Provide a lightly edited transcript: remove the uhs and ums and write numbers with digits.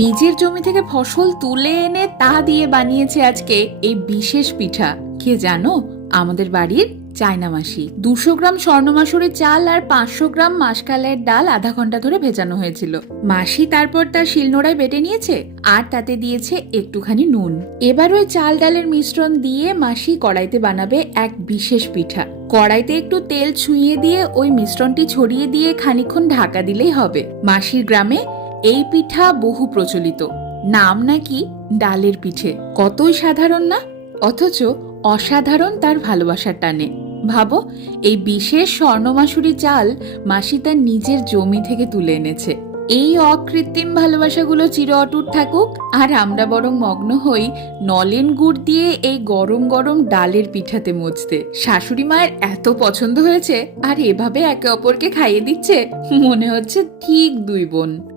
নিজের জমি থেকে ফসল তুলে এনে তা দিয়ে বানিয়েছে আজকে এই বিশেষ পিঠা। কে জানো? আমাদের বাড়ির চায়না মাসি 200 গ্রাম স্বর্ণমাসুরির চাল আর 500 গ্রাম মাসকালের ডাল আধা ঘন্টা ধরে ভেজানো হয়েছিল। মাসি তারপর তার শিলনোড়ায় বেটে নিয়েছে আর তাতে দিয়েছে একটুখানি নুন। এবার ওই চাল ডালের মিশ্রণ দিয়ে মাসি কড়াইতে বানাবে এক বিশেষ পিঠা। কড়াইতে একটু তেল ছুঁয়ে দিয়ে ওই মিশ্রণটি ছড়িয়ে দিয়ে খানিকক্ষণ ঢাকা দিলেই হবে। মাসির গ্রামে এই পিঠা বহু প্রচলিত। নাম নাকি ডালের পিঠে। কতই সাধারণ না, অথচ অসাধারণ তার ভালোবাসার টানে। ভাবো, এই বিশেষ স্বর্ণমাসুরি চাল মাসি তার নিজের জমি থেকে তুলে এনেছে। এই অকৃত্রিম ভালোবাসাগুলো চির অটুট থাকুক, আর আমরা বরং মগ্ন হই নলেন গুড় দিয়ে এই গরম গরম ডালের পিঠাতে মজতে। শাশুড়ি মায়ের এত পছন্দ হয়েছে, আর এভাবে একে অপরকে খাইয়ে দিচ্ছে, মনে হচ্ছে ঠিক দুই বোন।